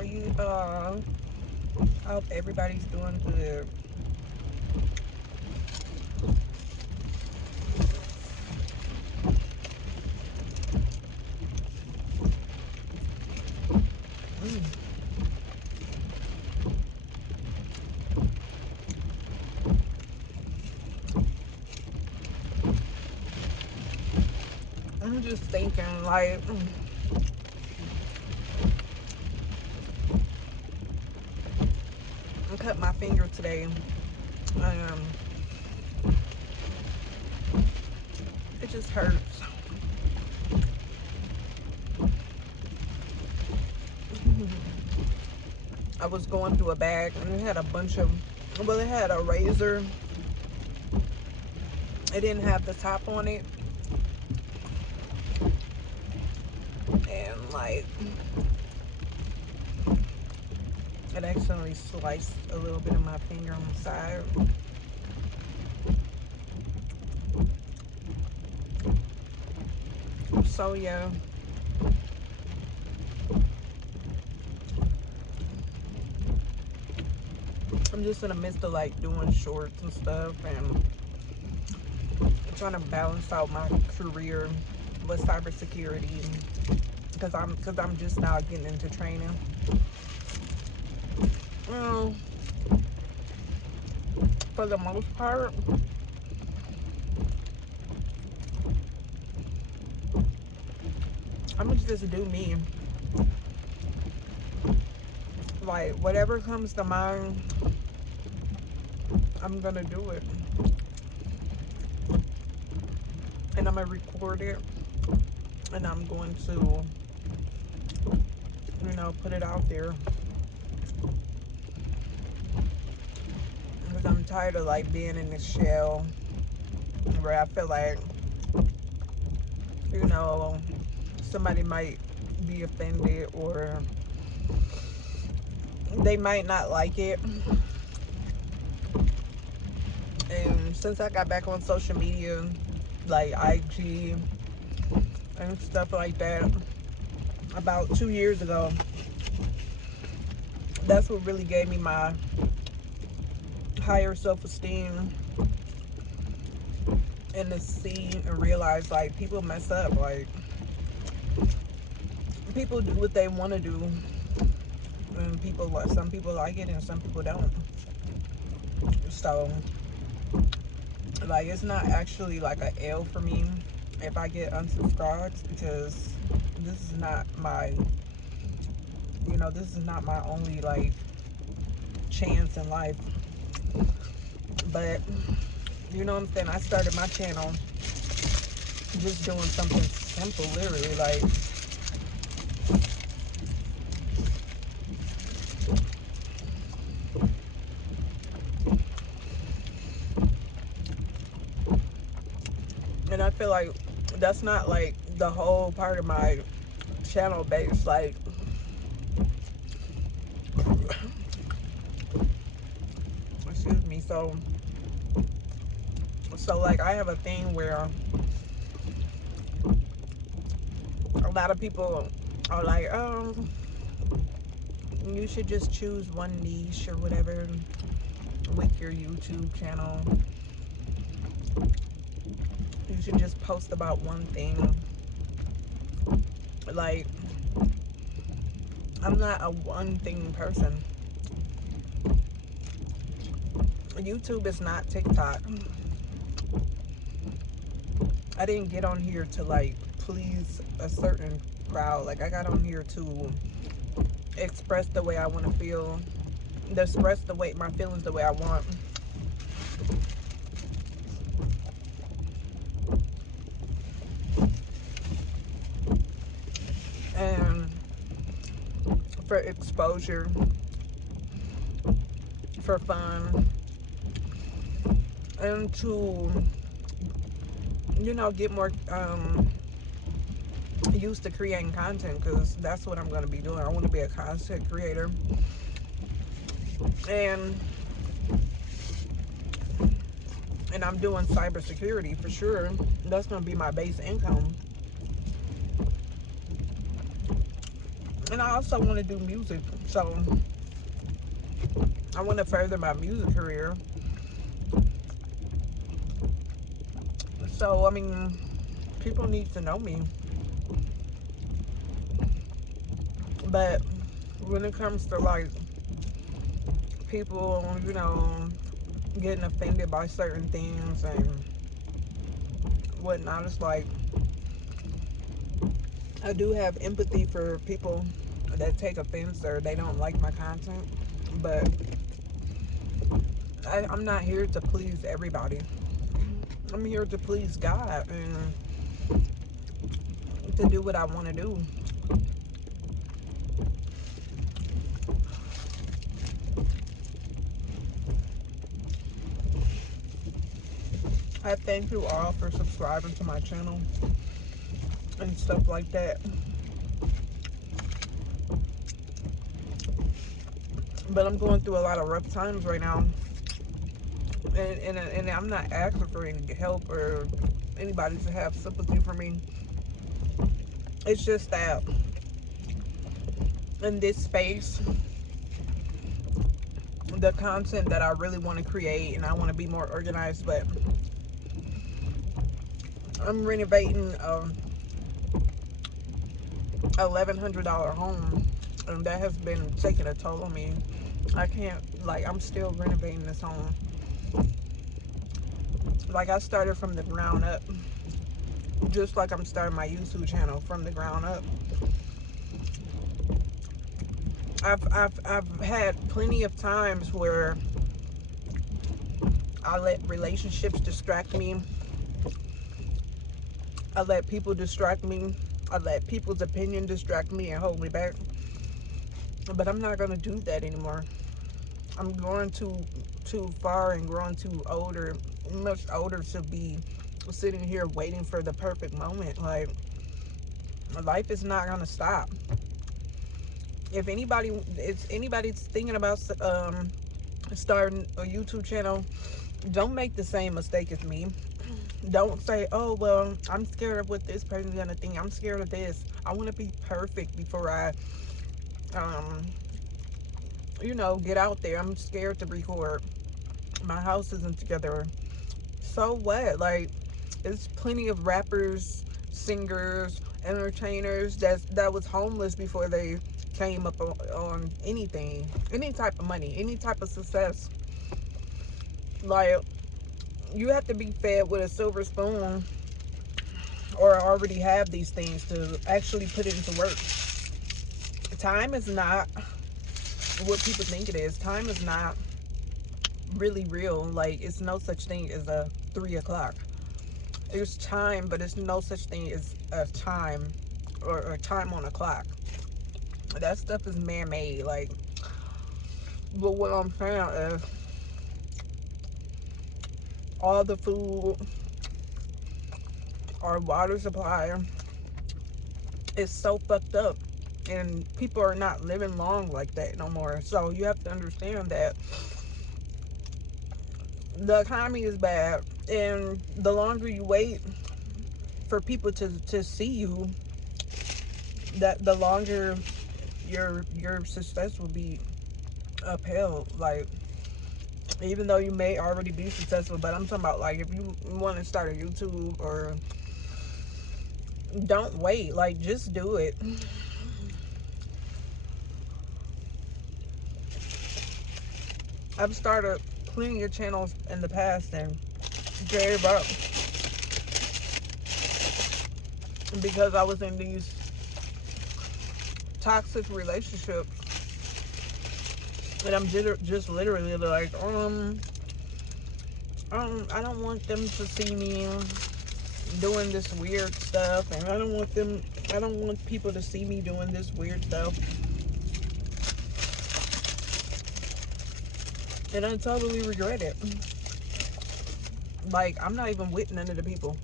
are you all? I hope everybody's doing good. Mm. I'm just thinking, like, I cut my finger today. It just hurts. I was going through a bag and it had a bunch of, well, it had a razor. It didn't have the top on it. And like, it accidentally sliced a little bit of my finger on the side. So yeah. I'm just in the midst of like doing shorts and stuff and trying to balance out my career with cybersecurity because I'm just now getting into training. For the most part, I'm gonna just do me. Like whatever comes to mind, I'm gonna do it. And I'm gonna record it. And I'm going to, you know, put it out there. Because I'm tired of like being in this shell where I feel like, you know, somebody might be offended or they might not like it. And since I got back on social media, like IG and stuff like that, about 2 years ago, that's what really gave me my higher self-esteem, and to see and realize like people mess up, like people do what they want to do, and some people like it and some people don't. So like it's not actually like a L for me if I get unsubscribed, because this is not my, you know, this is not my only like chance in life. But you know what I'm saying, I started my channel just doing something simple, literally like and I feel like that's not like the whole part of my channel base. Like excuse me, so like I have a thing where a lot of people are like, oh, you should just choose one niche or whatever with your YouTube channel. You should just post about one thing. Like, I'm not a one thing person. YouTube is not TikTok. I didn't get on here to like please a certain crowd. Like I got on here to express the way I want to feel, express my feelings the way I want. And for exposure, for fun, and to, you know, get more used to creating content, because that's what I'm going to be doing. I want to be a content creator. And I'm doing cybersecurity for sure. That's going to be my base income. And I also want to do music, so I want to further my music career. So I mean, people need to know me. But when it comes to like people, getting offended by certain things and whatnot, it's like I do have empathy for people that take offense or they don't like my content, but I'm not here to please everybody. I'm here to please God and to do what I want to do. I thank you all for subscribing to my channel and stuff like that. But I'm going through a lot of rough times right now. And I'm not asking for any help or anybody to have sympathy for me. It's just that in this space, the content that I really want to create, and I want to be more organized, but I'm renovating a $1,100 home, and that has been taking a toll on me. I can't, like, I'm still renovating this home. Like, I started from the ground up, just like I'm starting my YouTube channel from the ground up. I've had plenty of times where I let relationships distract me. I let people distract me. I let people's opinion distract me and hold me back. But I'm not going to do that anymore. I'm growing too far and growing too older, much older to be sitting here waiting for the perfect moment. Like, life is not going to stop. If anybody's thinking about starting a YouTube channel, don't make the same mistake as me. Don't say, oh, well, I'm scared of what this person's gonna think. I'm scared of this. I want to be perfect before I, get out there. I'm scared to record. My house isn't together. So what? Like, there's plenty of rappers, singers, entertainers that was homeless before they came up on anything, any type of money, any type of success. Like, you have to be fed with a silver spoon or already have these things to actually put it into work. Time is not what people think it is. Time is not really real. Like, it's no such thing as a 3 o'clock. There's time, but there's no such thing as a time or time on a clock. That stuff is man-made. Like, but what I'm saying is, all the food, our water supply is so fucked up, and people are not living long like that no more. So you have to understand that the economy is bad, and the longer you wait for people to see you, that the longer your success will be upheld. Like, even though you may already be successful, but I'm talking about, like, if you want to start a YouTube, or don't wait, like, just do it. I've started plenty of channels in the past and gave up because I was in these toxic relationships, and I'm just literally like, I don't want them to see me doing this weird stuff, and I don't want people to see me doing this weird stuff. And I totally regret it. Like, I'm not even with none of the people.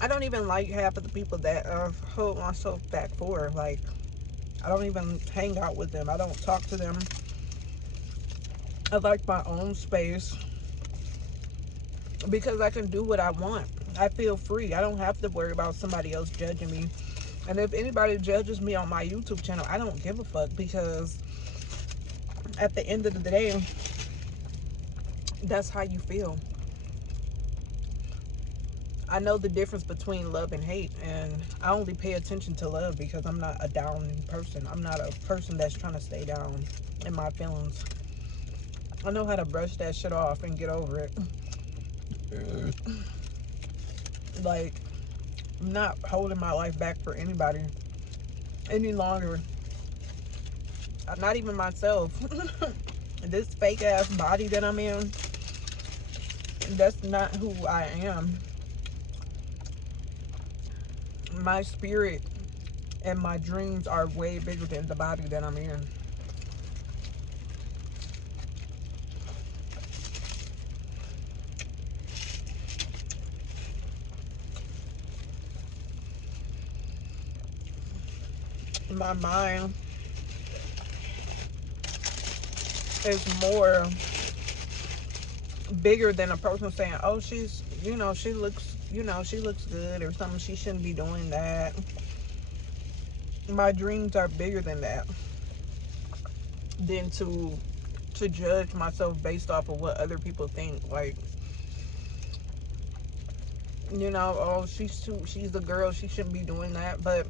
I don't even like half of the people that I hold myself back for. Like, I don't even hang out with them. I don't talk to them. I like my own space because I can do what I want. I feel free. I don't have to worry about somebody else judging me. And if anybody judges me on my YouTube channel, I don't give a fuck, because at the end of the day, that's how you feel. I know the difference between love and hate, and I only pay attention to love because I'm not a down person. I'm not a person that's trying to stay down in my feelings. I know how to brush that shit off and get over it. Like, I'm not holding my life back for anybody any longer. Not even myself. This fake ass body that I'm in, that's not who I am. My spirit and my dreams are way bigger than the body that I'm in. My mind is more bigger than a person saying, oh, she's, you know, she looks, you know, she looks good or something. She shouldn't be doing that. My dreams are bigger than that, than to judge myself based off of what other people think. Like, you know, oh, she's a girl, she shouldn't be doing that. But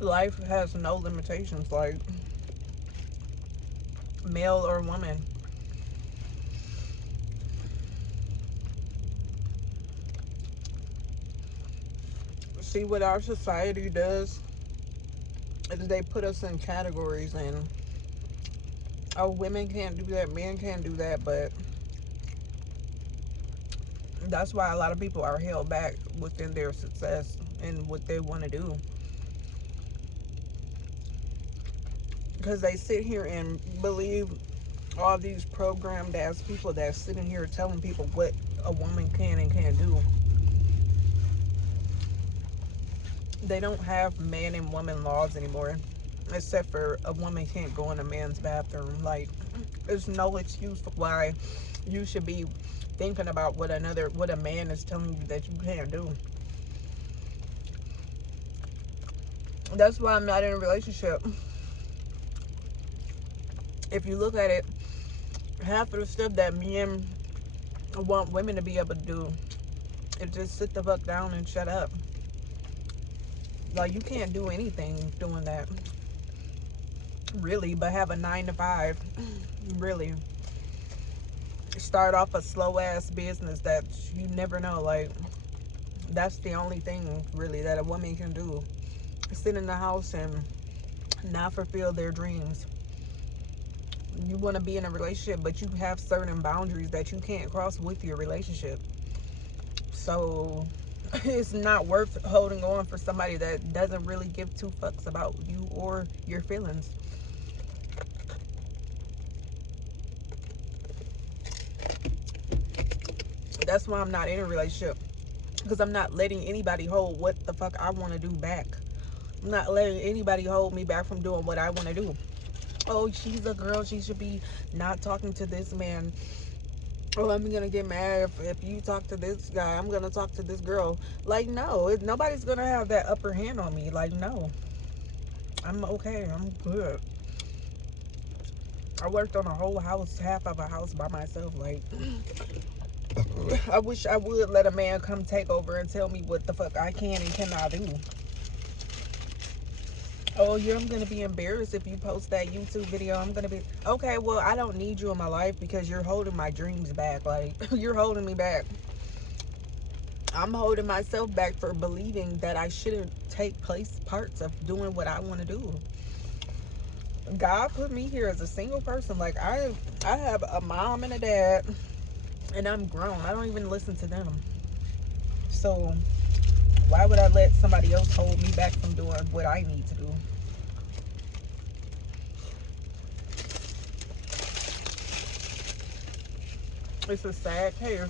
life has no limitations, like, male or woman. See, what our society does is they put us in categories, and oh, women can't do that, men can't do that. But that's why a lot of people are held back within their success and what they want to do, because they sit here and believe all these programmed ass people that's sitting here telling people what a woman can and can't do. They don't have man and woman laws anymore, except for a woman can't go in a man's bathroom. Like, there's no excuse for why you should be thinking about what a man is telling you that you can't do. That's why I'm not in a relationship. If you look at it, half of the stuff that men want women to be able to do is just sit the fuck down and shut up. Like, you can't do anything doing that, really, but have a 9 to 5. Really. Start off a slow ass business that you never know. Like, that's the only thing really that a woman can do. Sit in the house and not fulfill their dreams. You want to be in a relationship, but you have certain boundaries that you can't cross with your relationship. So it's not worth holding on for somebody that doesn't really give two fucks about you or your feelings. That's why I'm not in a relationship, because I'm not letting anybody hold what the fuck I want to do back. I'm not letting anybody hold me back from doing what I want to do. Oh, she's a girl, she should be not talking to this man. Oh, I'm gonna get mad if you talk to this guy. I'm gonna talk to this girl. Like, no, nobody's gonna have that upper hand on me. Like, no, I'm okay, I'm good. I worked on a whole house, half of a house by myself. Like, I wish I would let a man come take over and tell me what the fuck I can and cannot do. Oh, I'm gonna be embarrassed if you post that YouTube video. I'm gonna be okay. Well, I don't need you in my life because you're holding my dreams back. Like, you're holding me back. I'm holding myself back for believing that I shouldn't take parts of doing what I want to do. God put me here as a single person. Like, I have a mom and a dad, and I'm grown. I don't even listen to them. So why would I let somebody else hold me back from doing what I need to do? It's a sad case.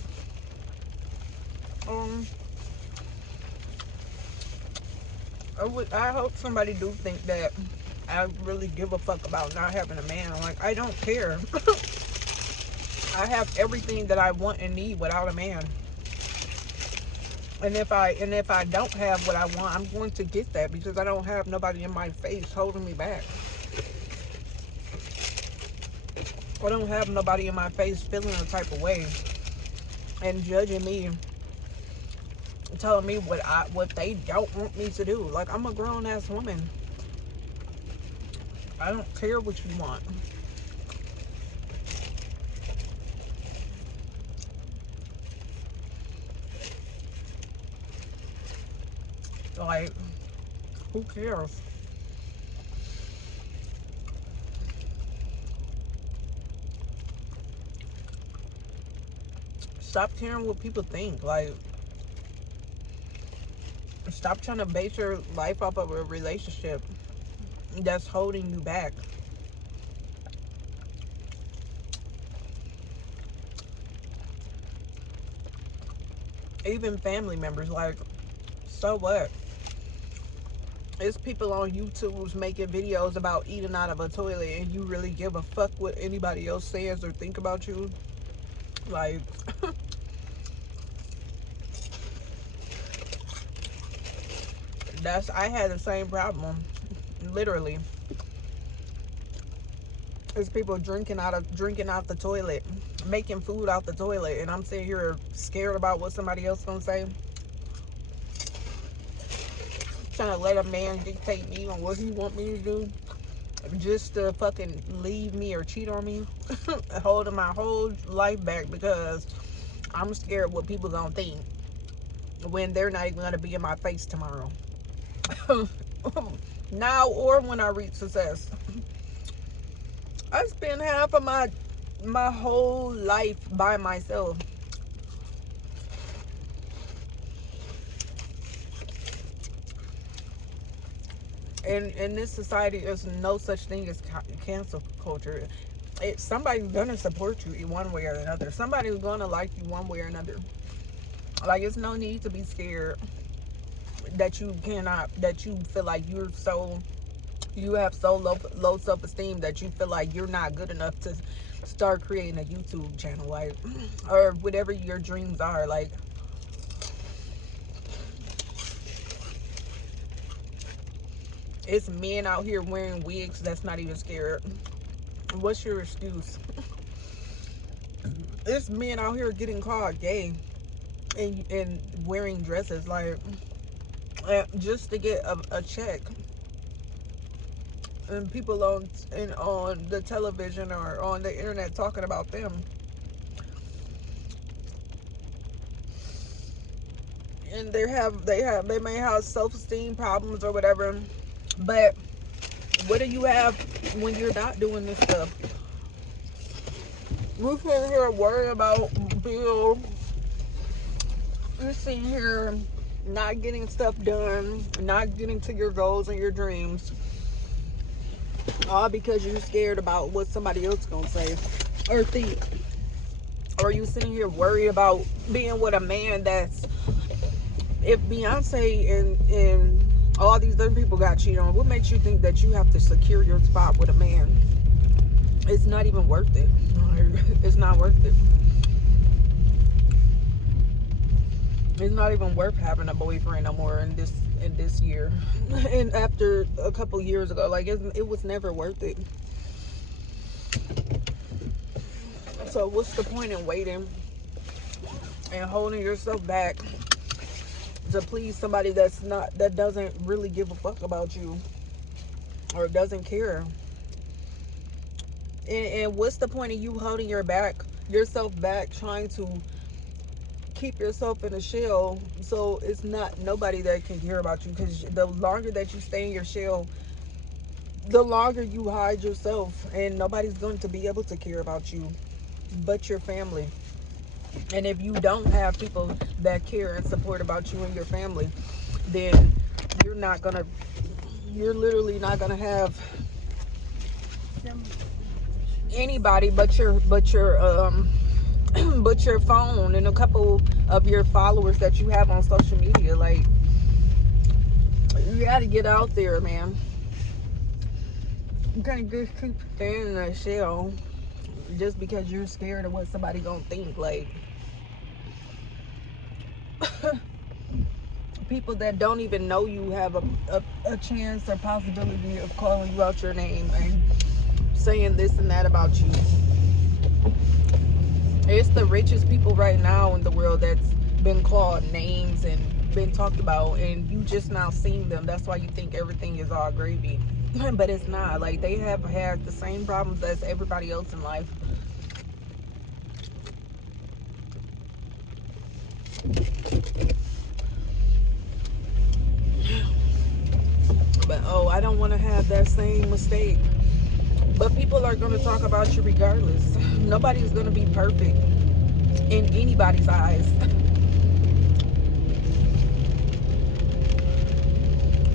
I hope somebody do think that I really give a fuck about not having a man. Like, I don't care. I have everything that I want and need without a man. And if I don't have what I want, I'm going to get that because I don't have nobody in my face holding me back. I don't have nobody in my face feeling a type of way and judging me, telling me what they don't want me to do. Like, I'm a grown ass woman. I don't care what you want. Like, who cares? Stop caring what people think. Like, stop trying to base your life off of a relationship that's holding you back. Even family members, like, so what? It's people on YouTube who's making videos about eating out of a toilet, and you really give a fuck what anybody else says or think about you? Like, I had the same problem, literally. There's people drinking out the toilet, making food out the toilet, and I'm sitting here scared about what somebody else gonna say. Trying to let a man dictate me on what he want me to do, just to fucking leave me or cheat on me. Holding my whole life back because I'm scared what people gonna think when they're not even gonna be in my face tomorrow. Now or when I reach success. I spend half of my whole life by myself. And in this society, there's no such thing as cancel culture. Somebody's gonna support you in one way or another. Somebody's gonna like you one way or another. Like, it's no need to be scared that you feel like you have so low self-esteem that you feel like you're not good enough to start creating a YouTube channel, like, or whatever your dreams are. Like, it's men out here wearing wigs that's not even scared. What's your excuse? It's men out here getting called gay and wearing dresses, like, just to get a check. And people on the television or on the internet talking about them. And they may have self-esteem problems or whatever, but what do you have when you're not doing this stuff? We're sitting here worried about bills. You're sitting here not getting stuff done, not getting to your goals and your dreams, all because you're scared about what somebody else gonna say or think. Or you sitting here worried about being with a man that's, if Beyonce and all these other people got cheated on, what makes you think that you have to secure your spot with a man? It's not even worth it. It's not worth it. It's not even worth having a boyfriend no more in this year. And after a couple years ago, like, it was never worth it. So what's the point in waiting and holding yourself back to please somebody that doesn't really give a fuck about you or doesn't care? And what's the point of you holding yourself back, trying to keep yourself in a shell so it's not nobody that can care about you? Because the longer that you stay in your shell, the longer you hide yourself, and nobody's going to be able to care about you but your family. And if you don't have people that care and support about you and your family, then you're literally not gonna have anybody but your but your phone and a couple of your followers that you have on social media. Like, you gotta get out there, man. You can't just keep staying in a shell just because you're scared of what somebody gonna think. Like, people that don't even know you have a chance or possibility of calling you out your name and saying this and that about you. It's the richest people right now in the world that's been called names and been talked about, and you just now seeing them. That's why you think everything is all gravy. But it's not. Like, they have had the same problems as everybody else in life. But oh, I don't want to have that same mistake. But people are going to talk about you regardless. Nobody's going to be perfect in anybody's eyes.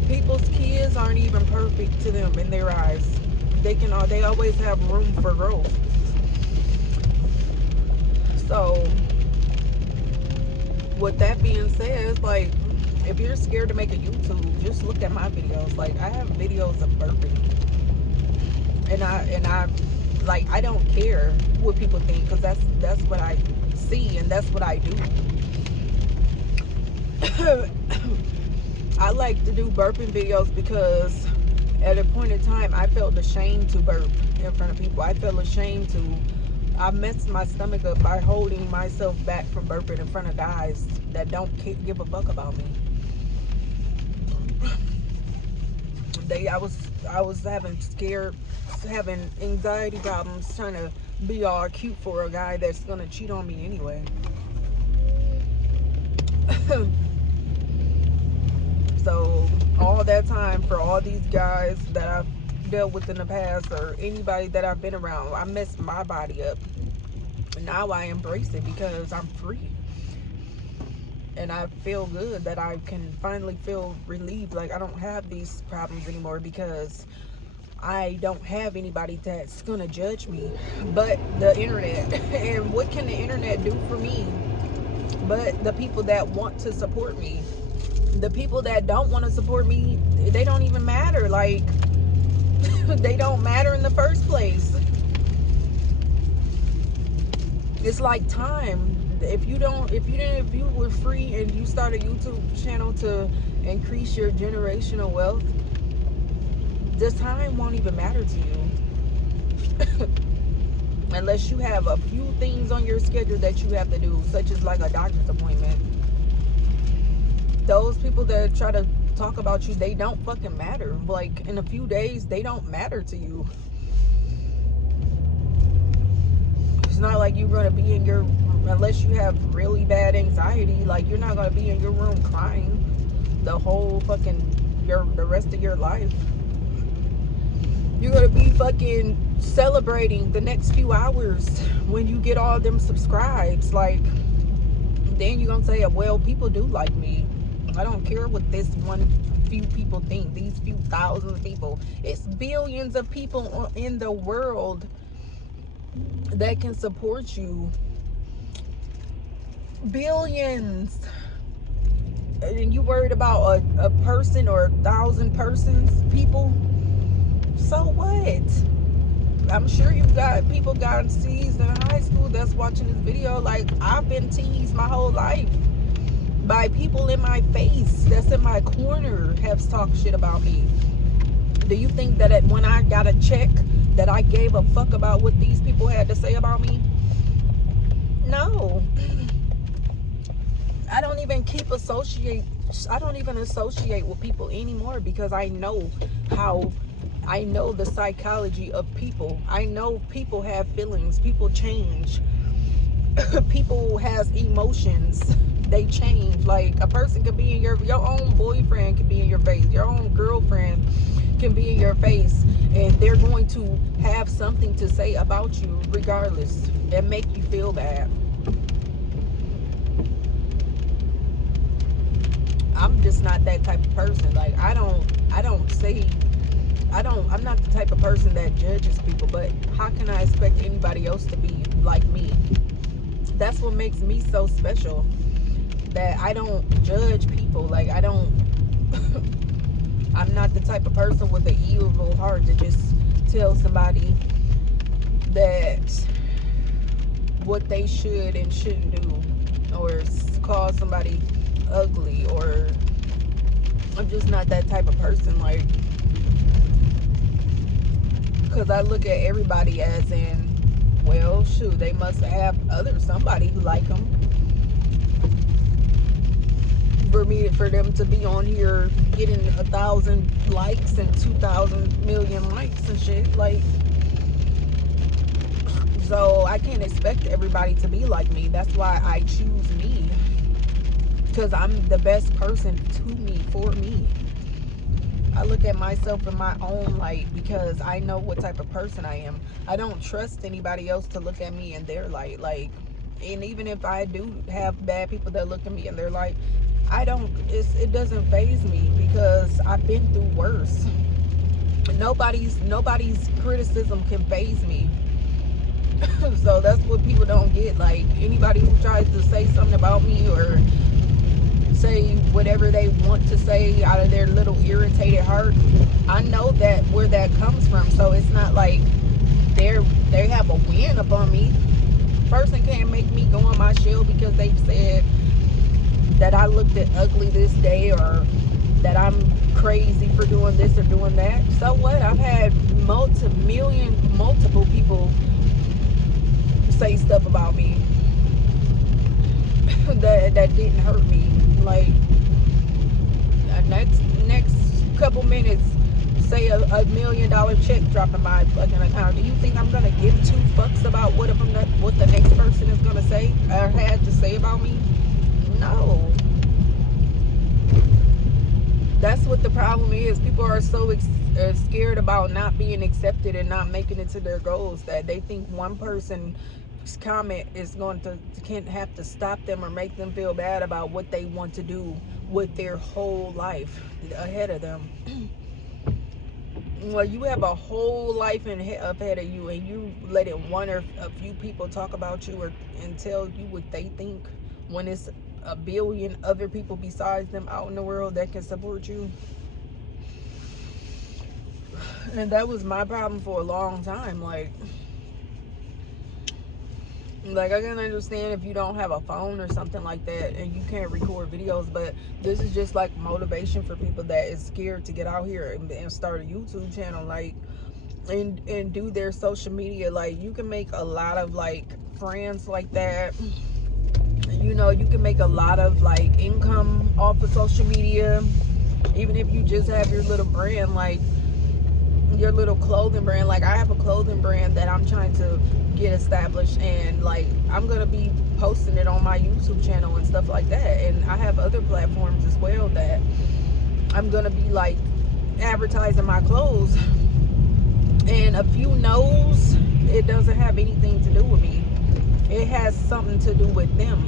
People's kids aren't even perfect to them in their eyes. They always have room for growth. So with that being said, like, if you're scared to make a YouTube, just look at my videos. Like, I have videos of burping, and I like, I don't care what people think, because that's what I see and that's what I do. I like to do burping videos because at a point in time I felt ashamed to burp in front of people. I messed my stomach up by holding myself back from burping in front of guys that don't give a fuck about me. I was having anxiety problems trying to be all cute for a guy that's gonna cheat on me anyway. So all that time, for all these guys that I've dealt with in the past, or anybody that I've been around, I messed my body up. Now I embrace it because I'm free. And I feel good that I can finally feel relieved. Like, I don't have these problems anymore because I don't have anybody that's gonna judge me but the internet. And what can the internet do for me but the people that want to support me? The people that don't want to support me, they don't even matter. Like, they don't matter in the first place. It's like time. If you were free and you start a YouTube channel to increase your generational wealth, this time won't even matter to you. Unless you have a few things on your schedule that you have to do, such as like a doctor's appointment. Those people that try to talk about you, they don't fucking matter. Like, in a few days, they don't matter to you. It's not like you're gonna be in your, unless you have really bad anxiety, like, you're not gonna be in your room crying the whole fucking the rest of your life. You're gonna be fucking celebrating the next few hours when you get all them subscribes. Like, then you're gonna say, well, people do like me. I don't care what this few people think. These few thousands of people. It's billions of people in the world that can support you. Billions. And you worried about a person or 1,000 people? So what? I'm sure you've got people got teased in high school that's watching this video. Like, I've been teased my whole life by people in my face that's in my corner have talked shit about me. Do you think that when I got a check that I gave a fuck about what these people had to say about me? No. I don't even associate with people anymore because I know the psychology of people. I know people have feelings, people change. People has emotions, they change. Like, a person could be in your own boyfriend can be in your face, your own girlfriend can be in your face, and they're going to have something to say about you regardless and make you feel bad. I'm just not that type of person. Like, I'm not the type of person that judges people, but how can I expect anybody else to be like me? That's what makes me so special, that I don't judge people. Like, I'm not the type of person with an evil heart to just tell somebody that what they should and shouldn't do, or call somebody ugly, or I'm just not that type of person. Like, because I look at everybody as in, well, shoot, they must have somebody who like them. For them to be on here getting 1,000 likes and 2,000 million likes and shit, like, so I can't expect everybody to be like me. That's why I choose me, because I'm the best person to me, for me. I look at myself in my own light because I know what type of person I am. I don't trust anybody else to look at me in their light. Like, and even if I do have bad people that look at me in their light, it doesn't faze me because I've been through worse. Nobody's criticism can faze me. So that's what people don't get. Like, anybody who tries to say something about me or say whatever they want to say out of their little irritated heart, I know that where that comes from. So it's not like they have a win upon me. Person can't make me go on my shell because they said that I looked ugly this day, or that I'm crazy for doing this or doing that. So what? I've had multiple people say stuff about me that didn't hurt me. Like, next couple minutes, say a $1 million check drop in my fucking account. Do you think I'm gonna give two fucks about what the next person is gonna say or had to say about me? No. That's what the problem is. People are so scared about not being accepted and not making it to their goals that they think one person's comment is going to can't have to stop them or make them feel bad about what they want to do with their whole life ahead of them. Well, you have a whole life ahead of you, and you let it one or a few people talk about you and tell you what they think, when it's a billion other people besides them out in the world that can support you. And that was my problem for a long time. Like, I can understand if you don't have a phone or something like that and you can't record videos, but this is just like motivation for people that is scared to get out here and start a YouTube channel, like, and do their social media. Like, you can make a lot of like friends like that. You know, you can make a lot of like income off of social media, even if you just have your little brand, like your little clothing brand. Like, I have a clothing brand that I'm trying to get established, and like, I'm gonna be posting it on my YouTube channel and stuff like that. And I have other platforms as well that I'm gonna be like advertising my clothes. And a few no's, it doesn't have anything to do with me. It has something to do with them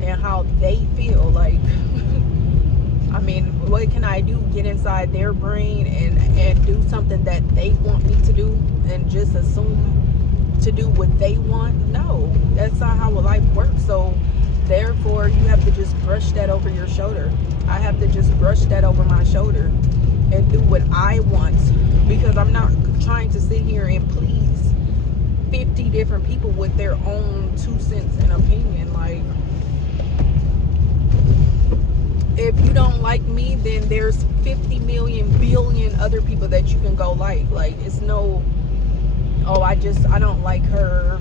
and how they feel. Like, I mean, what can I do? Get inside their brain and do something that they want me to do and just assume to do what they want? No, that's not how life works. So therefore, you have to just brush that over your shoulder. I have to just brush that over my shoulder and do what I want, because I'm not trying to sit here and please 50 different people with their own 2 cents and opinion. Like, if you don't like me, then there's 50 million billion other people that you can go like. Like, it's no, oh, I don't like her.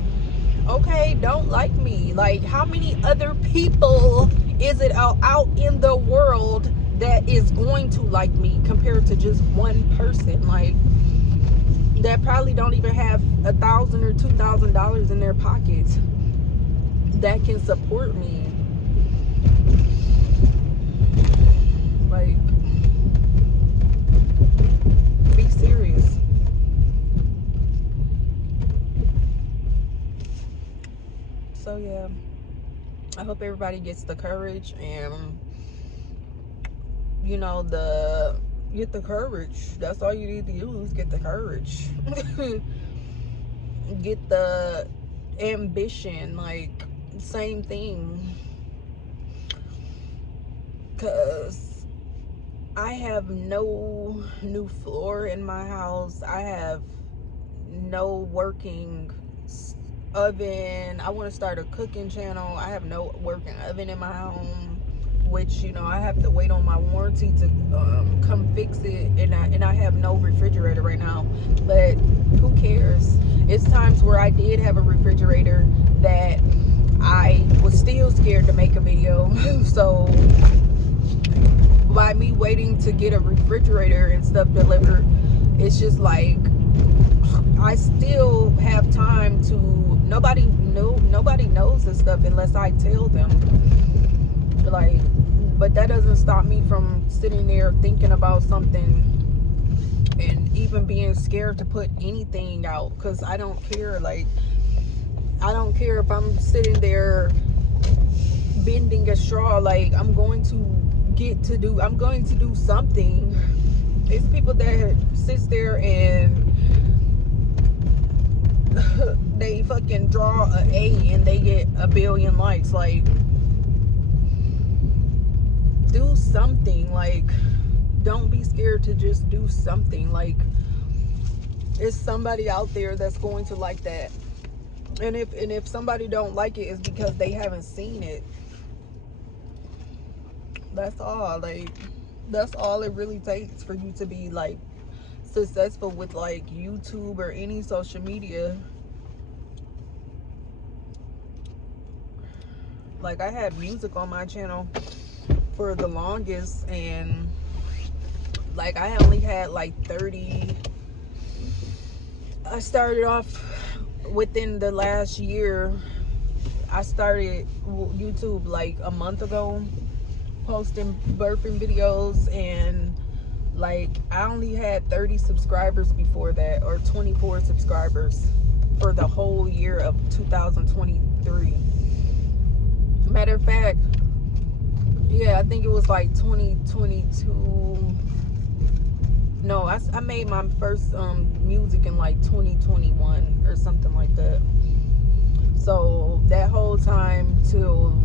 Okay, don't like me. Like, how many other people is it out in the world that is going to like me compared to just one person? Like, that probably don't even have $1,000 or $2,000 in their pockets that can support me. Like, be serious. So yeah, I hope everybody gets the courage, and you know, get the courage. That's all you need to use. Get the courage. Get the ambition. Like, same thing. Cause I have no new floor in my house. I have no working oven. I want to start a cooking channel. I have no working oven in my home. which, you know, I have to wait on my warranty to come fix it, and I have no refrigerator right now. But who cares? It's times where I did have a refrigerator that I was still scared to make a video. So by me waiting to get a refrigerator and stuff delivered, it's just like I still have time to. Nobody knows this stuff unless I tell them. Like, but that doesn't stop me from sitting there thinking about something and even being scared to put anything out, because I don't care. Like, I don't care if I'm sitting there bending a straw. Like, I'm going to do something. It's people that sits there and they fucking draw an A and they get a billion likes. Like, do something. Like, don't be scared to just do something. Like, it's somebody out there that's going to like that. And if somebody don't like it, it's because they haven't seen it. That's all. Like, that's all it really takes for you to be like successful with like YouTube or any social media. Like, I had music on my channel for the longest, and like I only had like 30. I started off within the last year. I started YouTube like a month ago, posting burping videos, and like I only had 30 subscribers before that, or 24 subscribers for the whole year of 2023. Matter of fact, yeah, I think it was like 2022. No, I made my first music in like 2021 or something like that. So that whole time till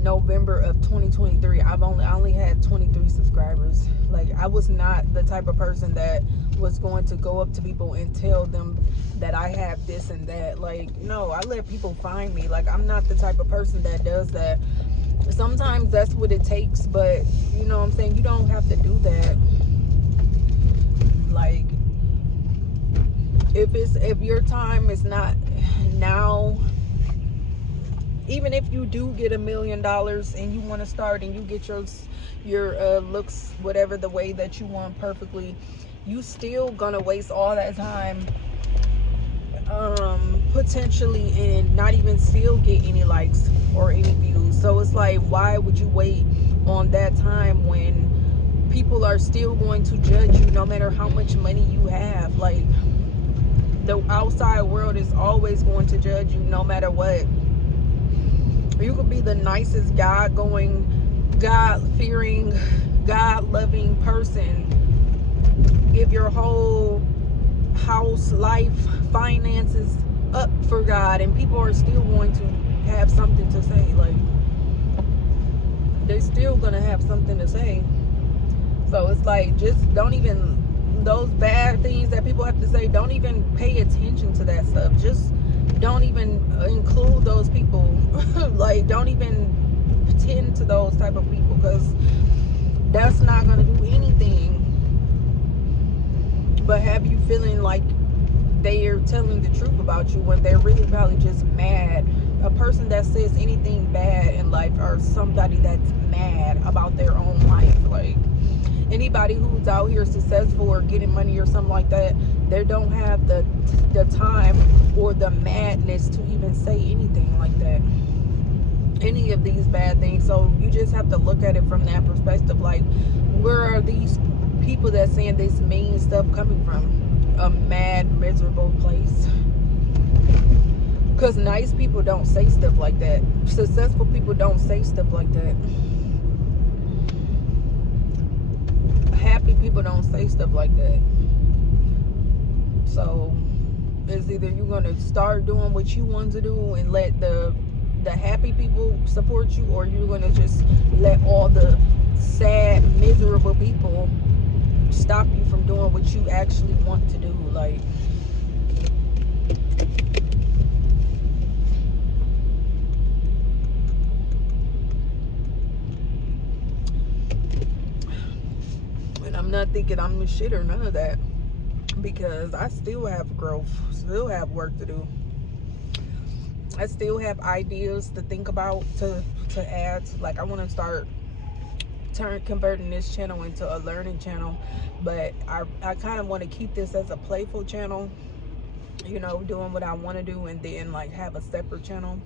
November of 2023, I only had 23 subscribers. Like, I was not the type of person that was going to go up to people and tell them that I have this and that. Like, no, I let people find me. Like, I'm not the type of person that does that. Sometimes that's what it takes, but you know what I'm saying, you don't have to do that. Like, if your time is not now, even if you do get $1 million and you want to start and you get your looks whatever the way that you want perfectly, you still gonna waste all that time potentially and not even still get any likes or any views. So it's like, why would you wait on that time when people are still going to judge you no matter how much money you have? Like, the outside world is always going to judge you no matter what. You could be the nicest God-going, God-fearing, God-loving person. Give your whole house, life, finances up for God, and people are still going to have something to say. Like, they're still going to have something to say. So it's like, just don't even, those bad things that people have to say, don't even pay attention to that stuff. Just don't even include those people. Like, don't even tend to those type of people, because that's not going to do anything but have you feeling like they're telling the truth about you when they're really probably just mad. A person that says anything bad in life are somebody that's mad about their own life. Like, anybody who's out here successful or getting money or something like that, they don't have the time or the madness to even say anything like that, any of these bad things. So you just have to look at it from that perspective. Like, where are these people that saying this mean stuff coming from? A mad, miserable place. Because nice people don't say stuff like that. Successful people don't say stuff like that. Happy people don't say stuff like that. So it's either you're going to start doing what you want to do and let the happy people support you, or you're going to just let all the sad, miserable people stop you from doing what you actually want to do. Like, I'm not thinking I'm the shit or none of that, because I still have growth, still have work to do. I still have ideas to think about, to add. Like, I want to start converting this channel into a learning channel, but I kind of want to keep this as a playful channel, you know, doing what I want to do, and then like have a separate channel.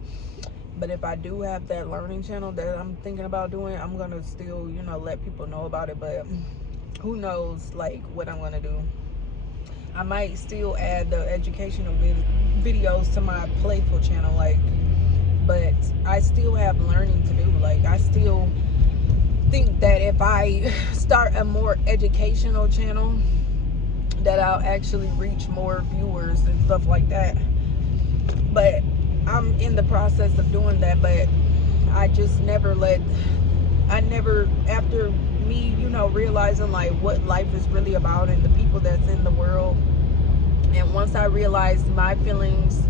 But if I do have that learning channel that I'm thinking about doing, I'm gonna still, you know, let people know about it. But who knows, like, what I'm gonna do. I might still add the educational videos to my playful channel, like, but I still have learning to do. Like, I still think that if I start a more educational channel, that I'll actually reach more viewers and stuff like that. But I'm in the process of doing that. But I just never after me, you know, realizing like what life is really about and the people that's in the world, and once I realized my feelings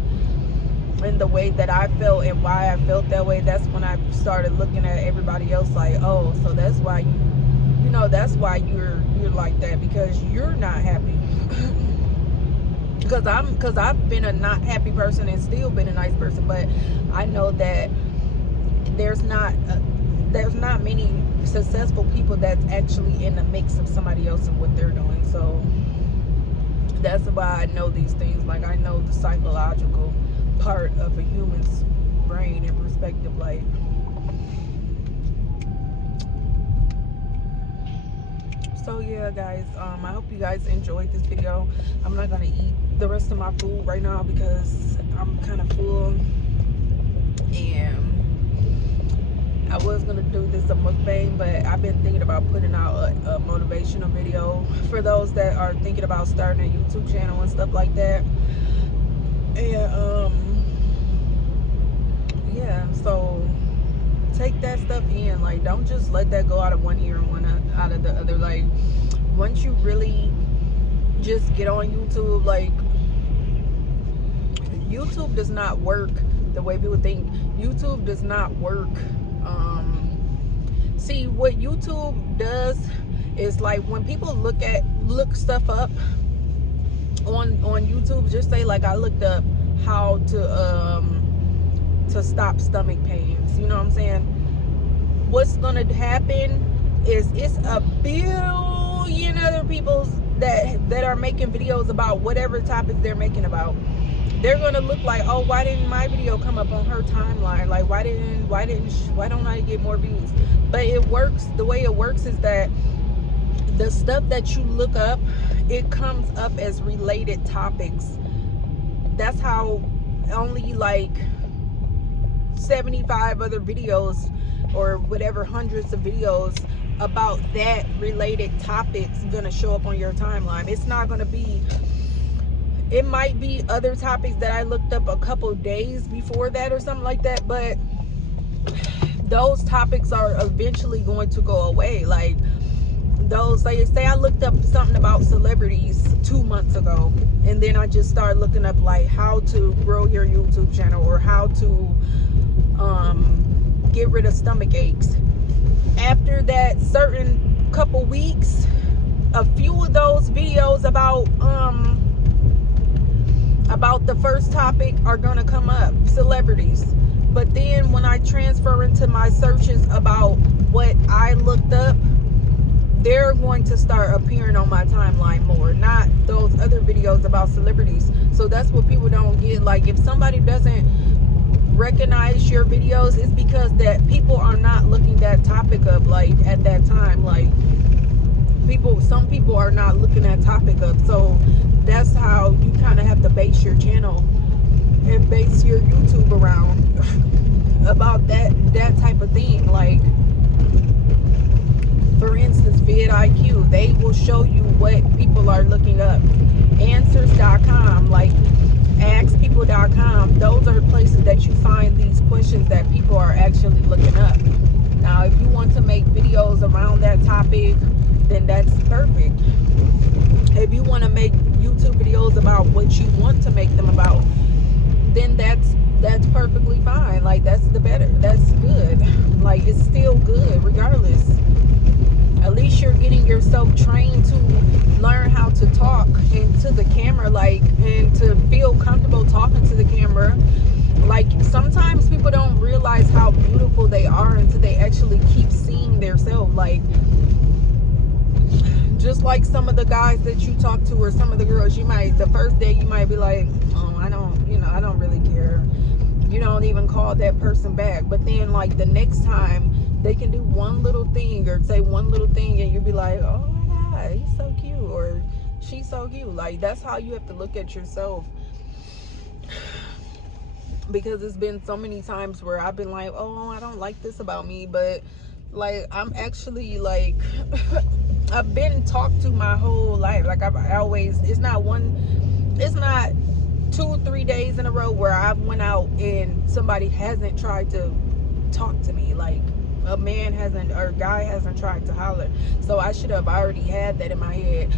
and the way that I felt and why I felt that way, that's when I started looking at everybody else like, oh, so that's why you know, that's why you're like that, because you're not happy. because I've been a not happy person and still been a nice person, but I know that there's not many successful people that's actually in the mix of somebody else and what they're doing. So that's why I know these things. Like, I know the psychological part of a human's brain and perspective. Like, so yeah, guys, I hope you guys enjoyed this video. I'm not gonna eat the rest of my food right now because I'm kind of full, and I was gonna do this a mukbang, but I've been thinking about putting out a motivational video for those that are thinking about starting a YouTube channel and stuff like that. And yeah, so take that stuff in. Like, don't just let that go out of one ear and one out of the other. Like, once you really just get on YouTube, like, YouTube does not work the way people think. YouTube does not work. See, what YouTube does is, like, when people look stuff up on YouTube, just say like, I looked up how to stop stomach pains, you know what I'm saying? What's gonna happen is it's a billion other people that are making videos about whatever topics they're making about. They're gonna look like, oh, why didn't my video come up on her timeline? Like, why don't I get more views? But it works. The way it works is that the stuff that you look up, it comes up as related topics. That's how only like 75 other videos or whatever, hundreds of videos about that related topics gonna show up on your timeline. It's not gonna be, it might be other topics that I looked up a couple days before that or something like that, but those topics are eventually going to go away. Like, those, like, say I looked up something about celebrities 2 months ago, and then I just started looking up like how to grow your YouTube channel, or how to get rid of stomach aches. After that certain couple weeks, a few of those videos about the first topic are gonna come up, celebrities. But then when I transfer into my searches about what I looked up, they're going to start appearing on my timeline more, not those other videos about celebrities. So that's what people don't get. Like, if somebody doesn't recognize your videos, it's because that people are not looking that topic up, like, at that time. Like, some people are not looking that topic up. So that's how you kind of have to base your channel and base your YouTube around about that type of thing. Like, for instance, vidIQ, they will show you what people are looking up. Answers.com, like askpeople.com, those are places that you find these questions that people are actually looking up. Now, if you want to make videos around that topic, then that's perfect. If you want to make YouTube videos about what you want to make them about, then that's perfectly fine. Like, that's good. Like, it's still good regardless. At least you're getting getting yourself trained to learn how to talk into the camera, like, and to feel comfortable talking to the camera. Like, sometimes people don't realize how beautiful they are until they actually keep seeing themselves. Like, just like some of the guys that you talk to, or some of the girls, you might, the first day you might be like, oh, I don't really care. You don't even call that person back. But then, like, the next time they can do one little thing or say one little thing, and you'll be like, oh my God, he's so cute, or she's so cute. Like, that's how you have to look at yourself. Because it's been so many times where I've been like, oh, I don't like this about me, but like, I'm actually like I've been talked to my whole life. Like, I've always, it's not 2-3 days in a row where I went out and somebody hasn't tried to talk to me. Like, a man hasn't, or a guy hasn't tried to holler. So I should have already had that in my head.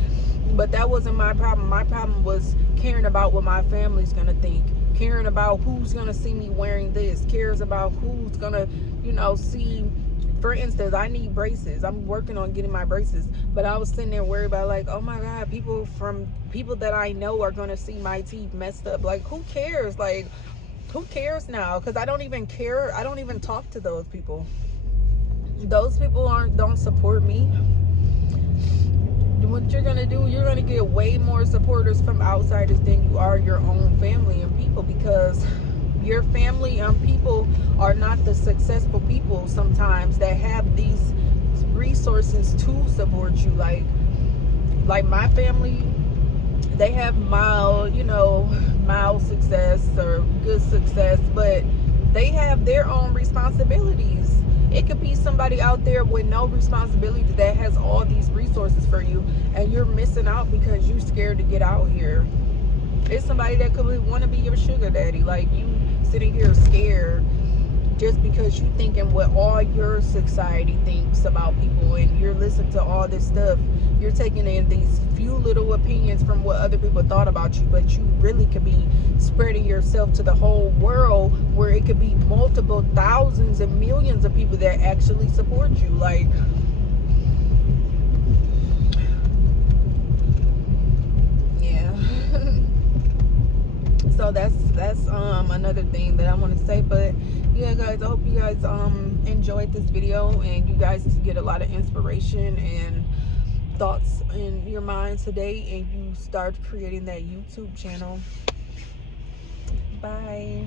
But that wasn't my problem. My problem was caring about what my family's gonna think, caring about who's gonna see me wearing this, cares about who's gonna, see. For instance, I need braces. I'm working on getting my braces, but I was sitting there worried about, like, oh my God, people that I know are gonna see my teeth messed up. Like, who cares? Like, who cares now? Because I don't even care. I don't even talk to those people. Those people don't support me. What you're gonna do, you're gonna get way more supporters from outsiders than you are your own family and people, because your family and people are not the successful people sometimes that have these resources to support you. Like my family, they have mild success or good success, but they have their own responsibilities. It could be somebody out there with no responsibility that has all these resources for you, and you're missing out because you're scared to get out here. It's somebody that could want to be your sugar daddy. Like, you sitting here scared just because you thinking what all your society thinks about people, and you're listening to all this stuff. You're taking in these few little opinions from what other people thought about you, but you really could be spreading yourself to the whole world, where it could be multiple thousands and millions of people that actually support you. Like, yeah. So that's another thing that I want to say. But yeah, guys, I hope you guys enjoyed this video, and you guys get a lot of inspiration and thoughts in your mind today, and you start creating that YouTube channel. Bye.